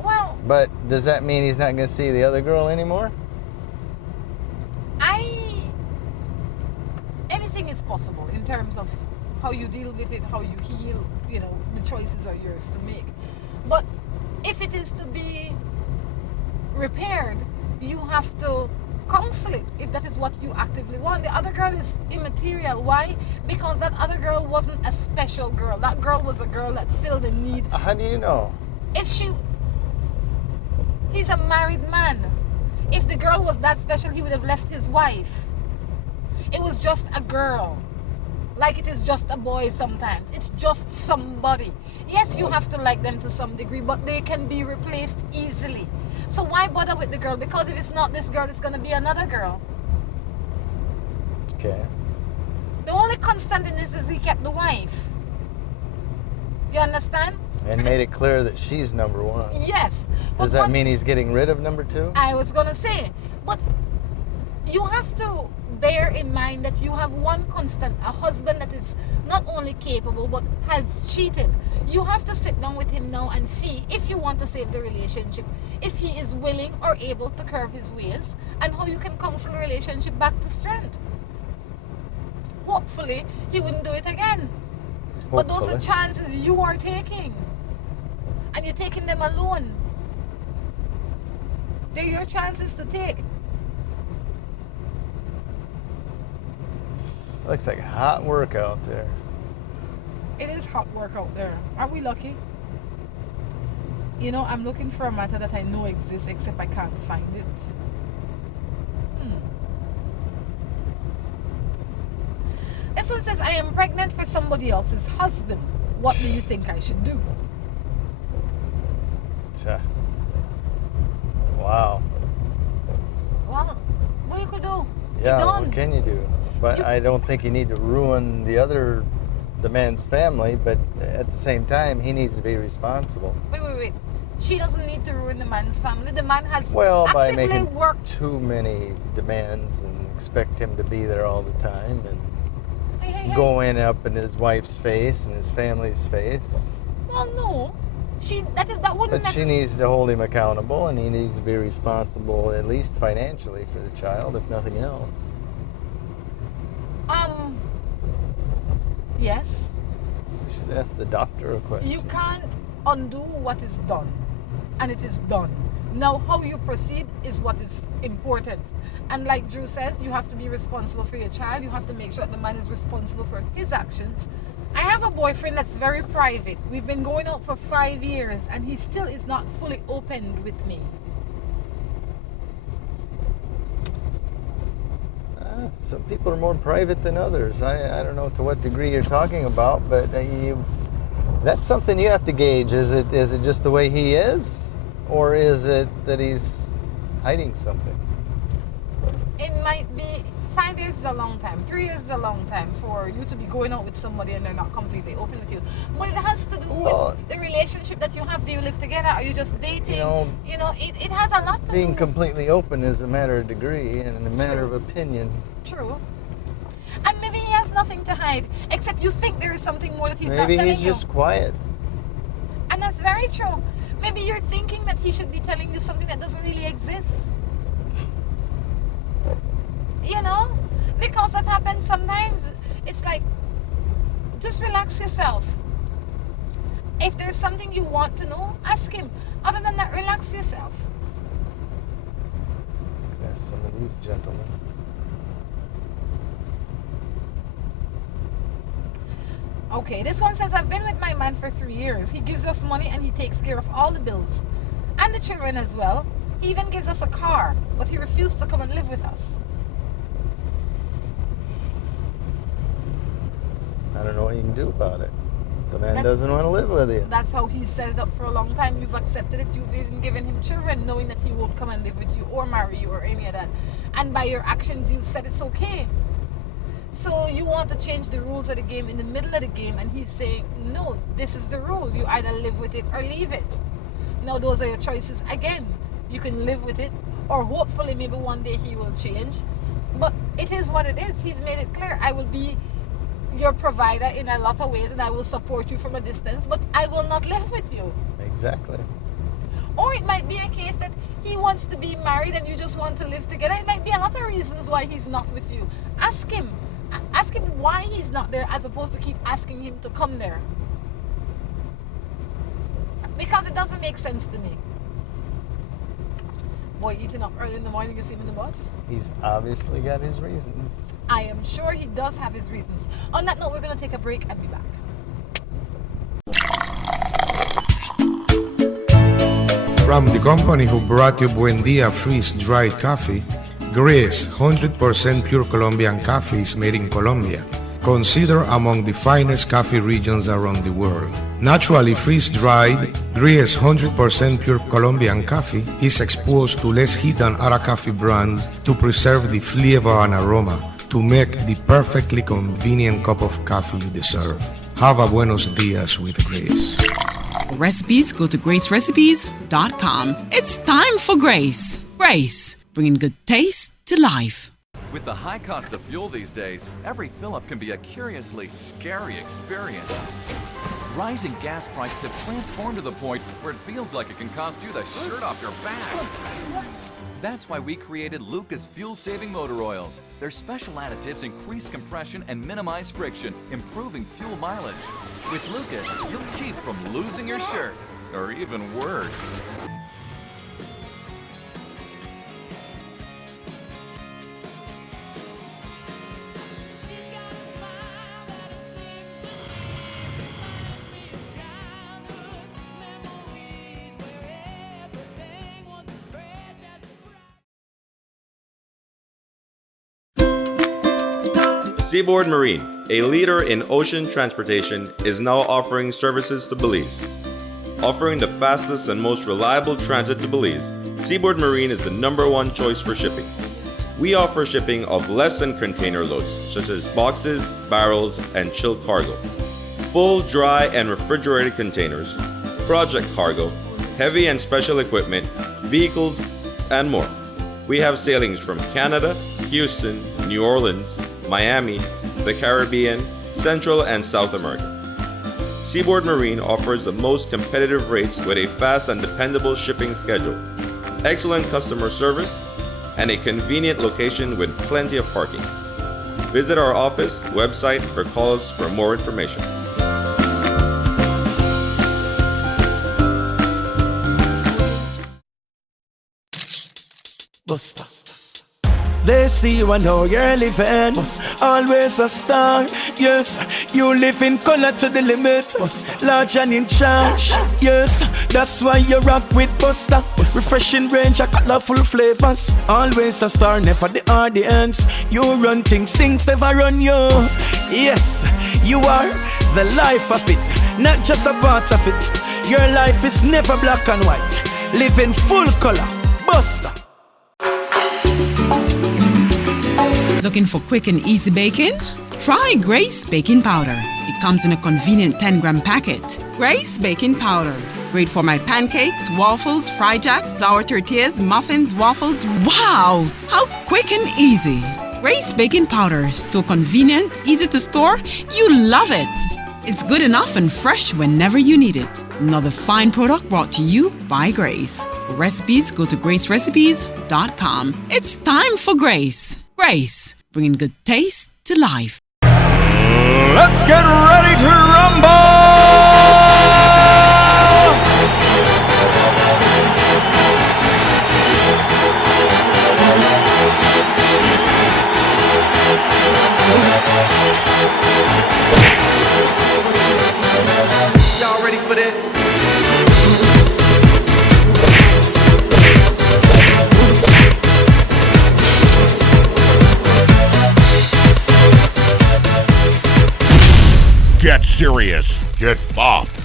Well, But does that mean he's not going to see the other girl anymore? anything is possible in terms of how you deal with it, how you heal. The choices are yours to make. But if it is to be repaired, you have to counsel it if that is what you actively want. The other girl is immaterial. Why? Because that other girl wasn't a special girl. That girl was a girl that filled a need. How do you know? He's a married man. If the girl was that special, he would have left his wife. It was just a girl. Like it is just a boy sometimes. It's just somebody. Yes, you have to like them to some degree, but they can be replaced easily. So why bother with the girl? Because if it's not this girl, it's going to be another girl. Okay. The only constant in this is he kept the wife. You understand? And made it clear that she's number one. Yes. Does that mean he's getting rid of number two? I was going to say, but you have to bear in mind that you have one constant, a husband that is not only capable but has cheated. You have to sit down with him now and see if you want to save the relationship, if he is willing or able to curb his ways, and how you can counsel the relationship back to strength. Hopefully, he wouldn't do it again. But those are chances you are taking. And you're taking them alone. They're your chances to take. Looks like hot work out there. It is hot work out there. Are we lucky? I'm looking for a matter that I know exists, except I can't find it. This one says, I am pregnant for somebody else's husband. What do you think I should do? Wow. Well, what you could do? Yeah, You're done. what can you do? But I don't think you need to ruin the man's family, but at the same time, he needs to be responsible. Wait. She doesn't need to ruin the man's family. The man has by actively making worked. too many demands and expect him to be there all the time and Hey. going up in his wife's face and his family's face. Well, no. That wouldn't But she needs to hold him accountable, and he needs to be responsible, at least financially, for the child, if nothing else. Yes. We should ask the doctor a question. You can't undo what is done, and it is done. Now, how you proceed is what is important. And like Drew says, you have to be responsible for your child. You have to make sure that the man is responsible for his actions. I have a boyfriend that's very private. We've been going out for 5 years, and he still is not fully opened with me. Some people are more private than others. I don't know to what degree you're talking about, but that's something you have to gauge. Is it just the way he is, or is it that he's hiding something? It might be 5 years is a long time. 3 years is a long time for you to be going out with somebody and they're not completely open with you. But it has to do with the relationship that you have. Do you live together? Are you just dating? It has a lot to do. Being completely open is a matter of degree and a matter of opinion. True. And maybe he has nothing to hide, except you think there is something more that he's not telling you. Maybe he's just quiet. And that's very true. Maybe you're thinking that he should be telling you something that doesn't really exist. Because that happens sometimes. It's like, just relax yourself. If there's something you want to know, ask him. Other than that, relax yourself. Ask some of these gentlemen. Okay, this one says, I've been with my man for 3 years. He gives us money and he takes care of all the bills. And the children as well. He even gives us a car, but he refused to come and live with us. I don't know what you can do about it. The man doesn't want to live with you. That's how he set it up for a long time. You've accepted it. You've even given him children, knowing that he won't come and live with you or marry you or any of that. And by your actions, you've said it's okay. So you want to change the rules of the game in the middle of the game, and he's saying, no, this is the rule. You either live with it or leave it. Now, those are your choices. Again, you can live with it, or hopefully maybe one day he will change. But it is what it is. He's made it clear. I will be your provider in a lot of ways, and I will support you from a distance, but I will not live with you. Exactly. Or it might be a case that he wants to be married and you just want to live together. It might be a lot of reasons why he's not with you. Ask him why he's not there, as opposed to keep asking him to come there, because it doesn't make sense to me. Boy, eating up early in the morning, you see him in the bus. He's obviously got his reasons. I am sure he does have his reasons. On that note, we're going to take a break and be back. From the company who brought you Buendia freeze-dried coffee, Gris 100% pure Colombian coffee is made in Colombia, considered among the finest coffee regions around the world. Naturally freeze-dried, Gris 100% pure Colombian coffee is exposed to less heat than other coffee brands to preserve the flavor and aroma to make the perfectly convenient cup of coffee you deserve. Have a buenos dias with Grace. For recipes, go to gracerecipes.com. It's time for Grace. Grace, bringing good taste to life. With the high cost of fuel these days, every fill-up can be a curiously scary experience. Rising gas prices have transformed to the point where it feels like it can cost you the shirt off your back. That's why we created Lucas fuel-saving motor oils. Their special additives increase compression and minimize friction, improving fuel mileage. With Lucas, you'll keep from losing your shirt, or even worse. Seaboard Marine, a leader in ocean transportation, is now offering services to Belize. Offering the fastest and most reliable transit to Belize, Seaboard Marine is the #1 choice for shipping. We offer shipping of less than container loads, such as boxes, barrels, and chilled cargo, full, dry, and refrigerated containers, project cargo, heavy and special equipment, vehicles, and more. We have sailings from Canada, Houston, New Orleans, Miami, the Caribbean, Central and South America. Seaboard Marine offers the most competitive rates with a fast and dependable shipping schedule, excellent customer service, and a convenient location with plenty of parking. Visit our office, website, or call us for more information. Buster. They see you and how you're living. Always a star. Yes, you live in color to the limit. Large and in charge. Yes, that's why you rock with Buster. Refreshing range of colorful flavors. Always a star, never the audience. You run things never run you. Yes, you are the life of it, not just a part of it. Your life is never black and white. Live in full color. Buster. Looking for quick and easy baking? Try Grace Baking Powder. It comes in a convenient 10-gram packet. Grace Baking Powder. Great for my pancakes, waffles, fry jack, flour tortillas, muffins, waffles. Wow! How quick and easy. Grace Baking Powder. So convenient, easy to store. You love it. It's good enough and fresh whenever you need it. Another fine product brought to you by Grace. For recipes, go to gracerecipes.com. It's time for Grace. Grace, bringing good taste to life. Let's get ready to rumble! for this? Get serious. Get bopped.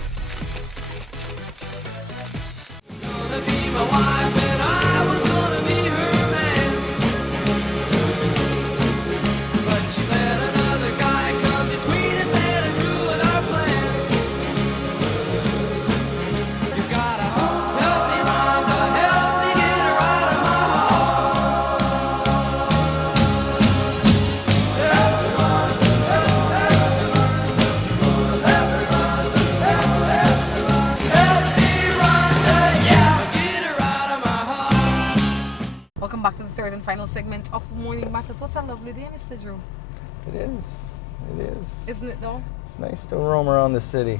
Welcome back to the third and final segment of Morning Matters. What's a lovely day, Mr. Drew? It is. It is. Isn't it though? It's nice to roam around the city.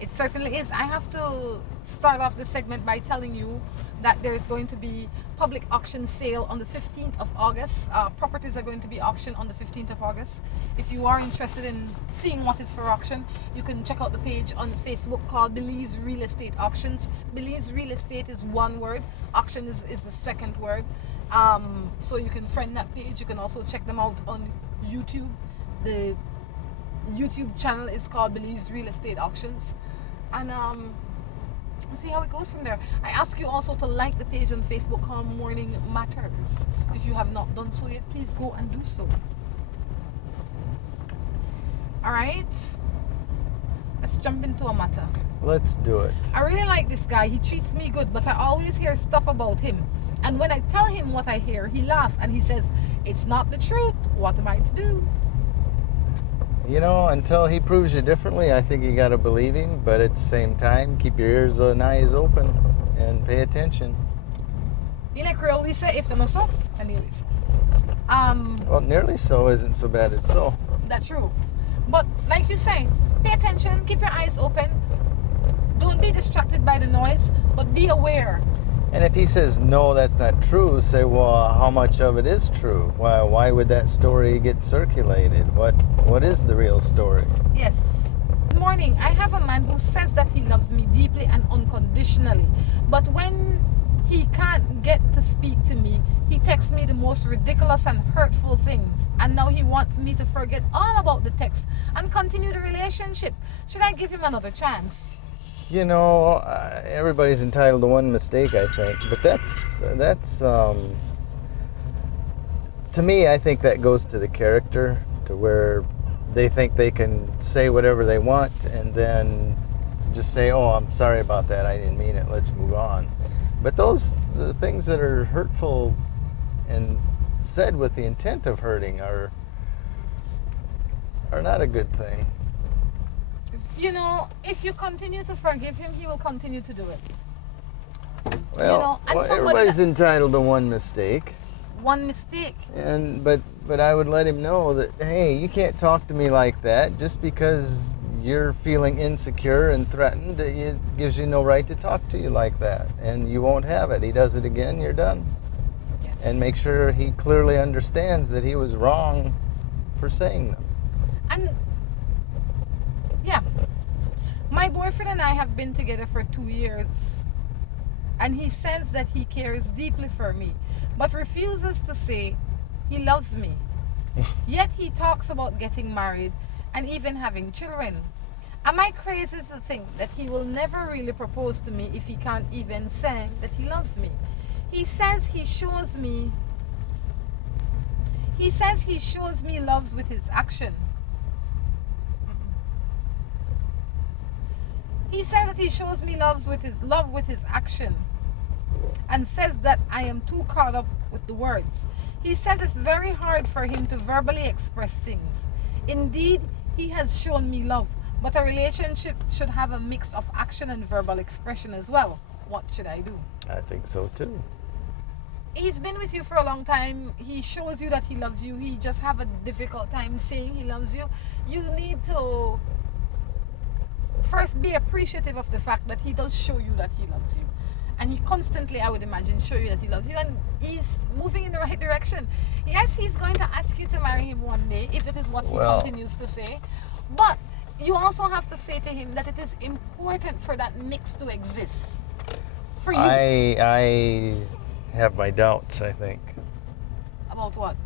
It certainly is. I have to start off the segment by telling you that there is going to be public auction sale on the 15th of August. Properties are going to be auctioned on the 15th of August. If you are interested in seeing what is for auction, you can check out the page on Facebook called Belize Real Estate Auctions. Belize Real Estate is one word. Auction is the second word. So you can friend that page. You can also check them out on YouTube. The YouTube channel is called Belize Real Estate Auctions. And see how it goes from there. I ask you also to like the page on Facebook called Morning Matters. If you have not done so yet, please go and do so. Alright, let's jump into a matter. Let's do it. I really like this guy. He treats me good, but I always hear stuff about him. And when I tell him what I hear, he laughs and he says, "It's not the truth. What am I to do?" You know, until he proves you differently, I think you got to believe him. But at the same time, keep your ears and eyes open and pay attention. You like we always say, if they're not so, then nearly so. Well, nearly so isn't so bad as so. That's true. But like you say, pay attention, keep your eyes open. Don't be distracted by the noise, but be aware. And if he says, no, that's not true, say, well, how much of it is true? Why would that story get circulated? What is the real story? Yes. Good morning. I have a man who says that he loves me deeply and unconditionally. But when he can't get to speak to me, he texts me the most ridiculous and hurtful things. And now he wants me to forget all about the text and continue the relationship. Should I give him another chance? You know, everybody's entitled to one mistake, I think. But that's to me, I think that goes to the character, to where they think they can say whatever they want and then just say, oh, I'm sorry about that, I didn't mean it, let's move on. But the things that are hurtful and said with the intent of hurting are not a good thing. You know, if you continue to forgive him, he will continue to do it. Well, you know, everybody's entitled to one mistake. One mistake. But I would let him know that, hey, you can't talk to me like that. Just because you're feeling insecure and threatened, it gives you no right to talk to you like that. And you won't have it. He does it again, you're done. Yes. And make sure he clearly understands that he was wrong for saying them. And yeah, my boyfriend and I have been together for 2 years, and he says that he cares deeply for me, but refuses to say he loves me. Yet he talks about getting married and even having children. Am I crazy to think that he will never really propose to me if he can't even say that he loves me? He says he shows me love with his action. He says that he shows me love with his action, and says that I am too caught up with the words. He says it's very hard for him to verbally express things. Indeed, he has shown me love, but a relationship should have a mix of action and verbal expression as well. What should I do? I think so too. He's been with you for a long time. He shows you that he loves you. He just have a difficult time saying he loves you. You need to first be appreciative of the fact that he does show you that he loves you. And he constantly, I would imagine, show you that he loves you, and he's moving in the right direction. Yes, he's going to ask you to marry him one day, if it is what he continues to say. But you also have to say to him that it is important for that mix to exist. For you. I have my doubts, I think. About what?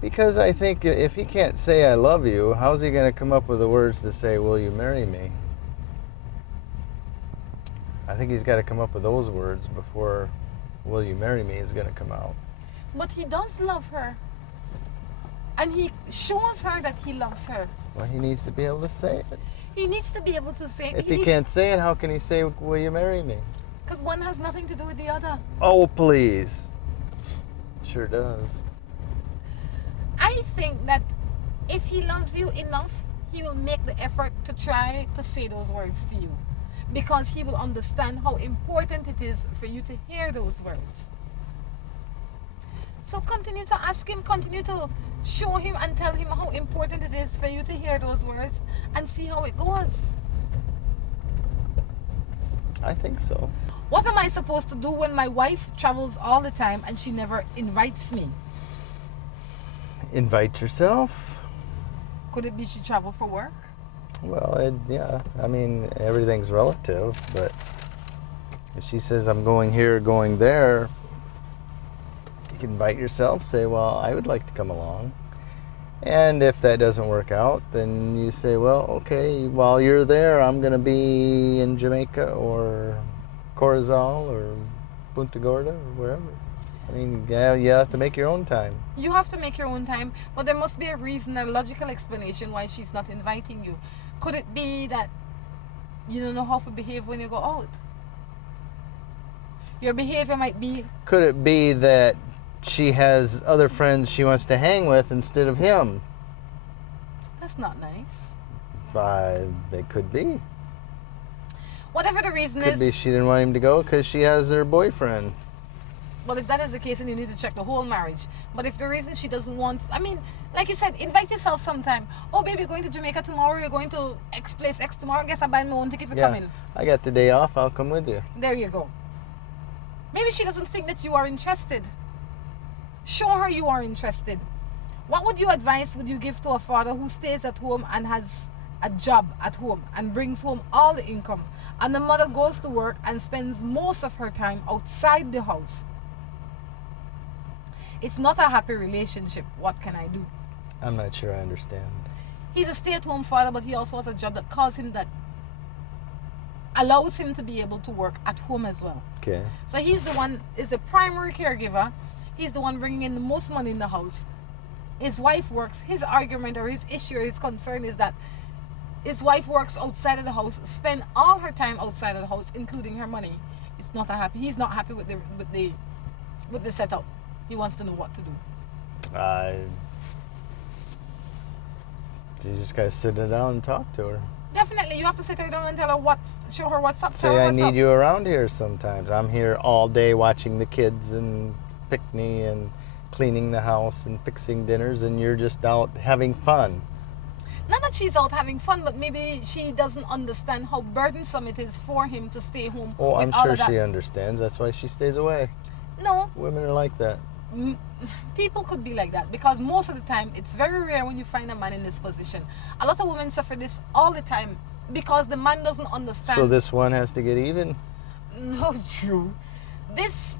Because I think if he can't say I love you, how's he going to come up with the words to say, will you marry me? I think he's got to come up with those words before will you marry me is going to come out. But he does love her. And he shows her that he loves her. Well, he needs to be able to say it. He needs to be able to say it. If he can't say it, how can he say, will you marry me? Because one has nothing to do with the other. Oh, please. Sure does. I think that if he loves you enough, he will make the effort to try to say those words to you. Because he will understand how important it is for you to hear those words. So continue to ask him, continue to show him and tell him how important it is for you to hear those words and see how it goes. I think so. What am I supposed to do when my wife travels all the time and she never invites me? Invite yourself. Could it be she traveled for work? Well, yeah. I mean, everything's relative, but if she says, I'm going here, going there, you can invite yourself, say, well, I would like to come along. And if that doesn't work out, then you say, well, okay, while you're there, I'm going to be in Jamaica or Corozal or Punta Gorda or wherever. I mean, yeah, you have to make your own time. You have to make your own time, but there must be a reason, a logical explanation why she's not inviting you. Could it be that you don't know how to behave when you go out? Your behavior might be... Could it be that she has other friends she wants to hang with instead of him? That's not nice. It could be. Whatever the reason Could is... be she didn't want him to go because she has her boyfriend. Well, if that is the case, then you need to check the whole marriage. But if the reason she doesn't want... I mean, like you said, invite yourself sometime. Oh, baby, going to Jamaica tomorrow. You're going to X place X tomorrow. Guess I buy my own ticket for coming. I got the day off. I'll come with you. There you go. Maybe she doesn't think that you are interested. Show her you are interested. What advice would you give to a father who stays at home and has a job at home and brings home all the income, and the mother goes to work and spends most of her time outside the house? It's not a happy relationship. What can I do? I'm not sure I understand. He's a stay-at-home father, but he also has a job that allows him to be able to work at home as well. Okay. So he's the primary caregiver. He's the one bringing in the most money in the house. His wife works. His argument or his issue or his concern is that his wife works outside of the house, spend all her time outside of the house, including her money. He's not happy with the setup. He wants to know what to do. You just gotta sit her down and talk to her. Definitely, you have to sit her down and tell her show her what's up. Say, I need you around here sometimes. I'm here all day watching the kids and picnic and cleaning the house and fixing dinners, and you're just out having fun. Not that she's out having fun, but maybe she doesn't understand how burdensome it is for him to stay home. Oh, I'm sure she understands. That's why she stays away. No. Women are like that. People could be like that because most of the time it's very rare when you find a man in this position. A lot of women suffer this all the time because the man doesn't understand. So this one has to get even? No, true.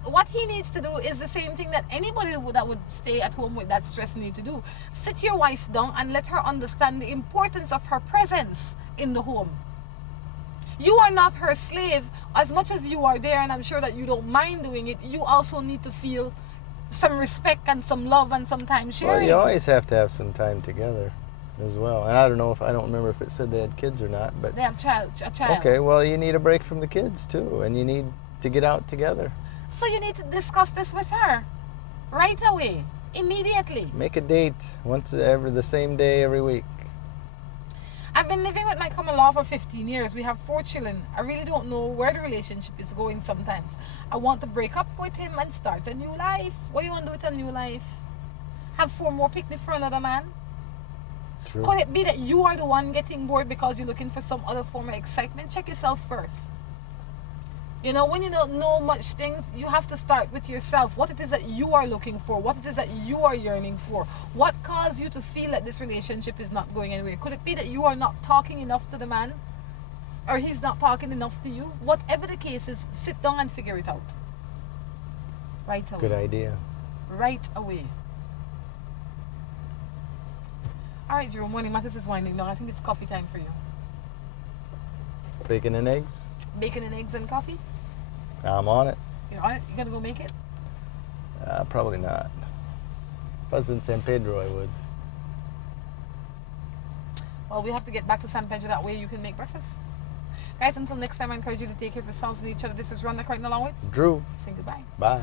What he needs to do is the same thing that anybody that would stay at home with that stress need to do. Sit your wife down and let her understand the importance of her presence in the home. You are not her slave. As much as you are there, and I'm sure that you don't mind doing it, you also need to feel some respect and some love and some time sharing. Well, you always have to have some time together as well. And I don't remember if it said they had kids or not, but they have a child. Okay, well, you need a break from the kids too, and you need to get out together. So you need to discuss this with her right away, immediately. Make a date the same day every week. I've been living with my common law for 15 years. We have 4 children. I really don't know where the relationship is going sometimes. I want to break up with him and start a new life. What do you want to do with a new life? Have 4 more picnics for another man? True. Could it be that you are the one getting bored because you're looking for some other form of excitement? Check yourself first. You know, when you don't know much things, you have to start with yourself. What it is that you are looking for, what it is that you are yearning for, what caused you to feel that this relationship is not going anywhere. Could it be that you are not talking enough to the man, or he's not talking enough to you? Whatever the case is, sit down and figure it out. Right away. Good idea. Right away. All right, Jerome, Morning Matters is winding down. I think it's coffee time for you. Bacon and eggs? Bacon and eggs and coffee? I'm on it. You're on it? You gonna go make it? Probably not. If I was in San Pedro, I would. Well, we have to get back to San Pedro. That way you can make breakfast. Guys, until next time, I encourage you to take care of yourselves and each other. This is Rhonda, Crichton along with Drew. saying goodbye. Bye.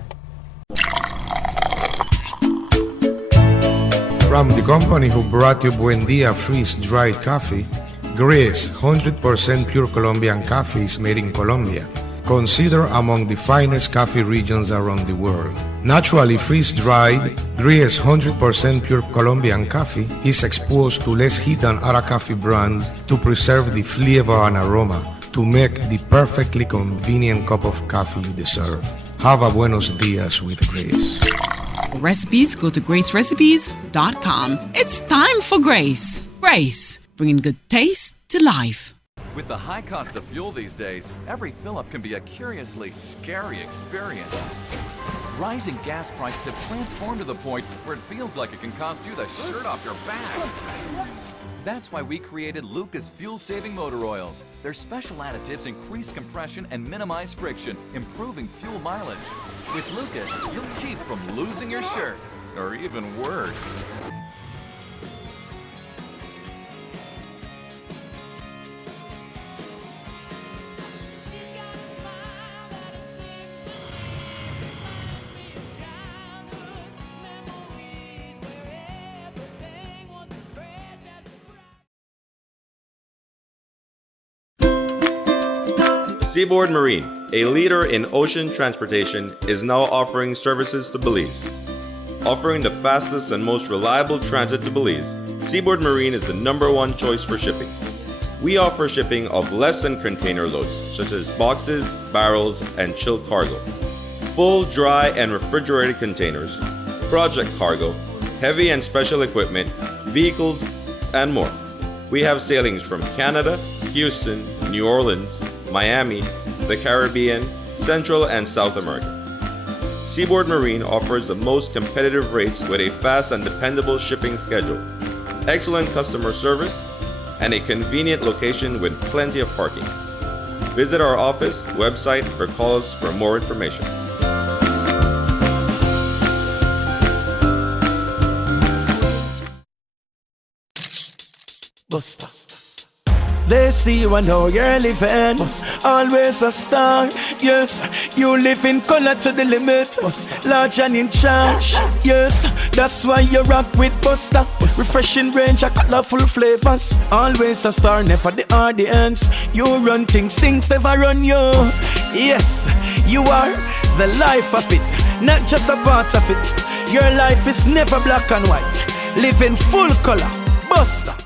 From the company who brought you Buen Dia freeze-dried coffee, Gris 100% pure Colombian coffee is made in Colombia, considered among the finest coffee regions around the world. Naturally freeze-dried, Gris 100% pure Colombian coffee is exposed to less heat than other coffee brands to preserve the flavor and aroma to make the perfectly convenient cup of coffee you deserve. Have a buenos dias with Grace. Recipes, go to gracerecipes.com. It's time for Grace. Grace, bringing good taste to life. With the high cost of fuel these days, every fill-up can be a curiously scary experience. Rising gas prices have transformed to the point where it feels like it can cost you the shirt off your back. That's why we created Lucas fuel-saving motor oils. Their special additives increase compression and minimize friction, improving fuel mileage. With Lucas, you'll keep from losing your shirt, or even worse. Seaboard Marine, a leader in ocean transportation, is now offering services to Belize. Offering the fastest and most reliable transit to Belize, Seaboard Marine is the #1 choice for shipping. We offer shipping of less than container loads, such as boxes, barrels, and chilled cargo, full, dry, and refrigerated containers, project cargo, heavy and special equipment, vehicles, and more. We have sailings from Canada, Houston, New Orleans, Miami, the Caribbean, Central and South America. Seaboard Marine offers the most competitive rates with a fast and dependable shipping schedule, excellent customer service, and a convenient location with plenty of parking. Visit our office, website, or call us for more information. Buster. They see you and know you're living. Always a star. Yes, you live in color to the limit. Large and in charge. Yes, that's why you rock with Buster. Refreshing range of colorful flavors. Always a star, never the audience. You run things never run you. Yes, you are the life of it, not just a part of it. Your life is never black and white. Live in full color. Buster.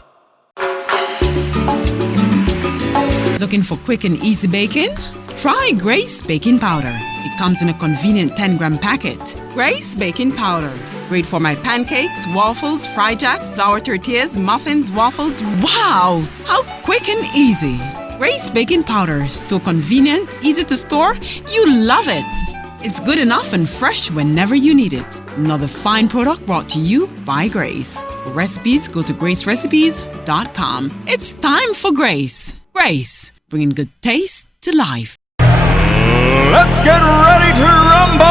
Looking for quick and easy baking? Try Grace Baking Powder. It comes in a convenient 10-gram packet. Grace Baking Powder. Great for my pancakes, waffles, fry jack, flour tortillas, muffins, waffles. Wow! How quick and easy. Grace Baking Powder. So convenient, easy to store. You love it. It's good enough and fresh whenever you need it. Another fine product brought to you by Grace. For recipes, go to gracerecipes.com. It's time for Grace. Grace, bringing good taste to life. Let's get ready to rumble!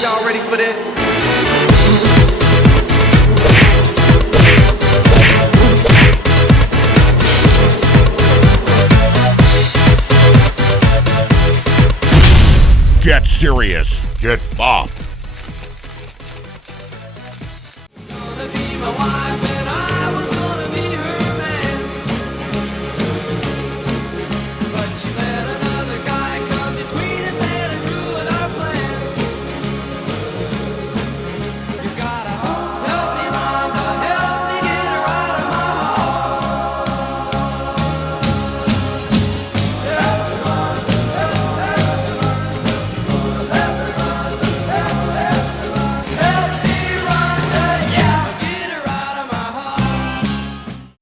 Y'all ready for this? Get serious. Get bopped. Gonna be my wife.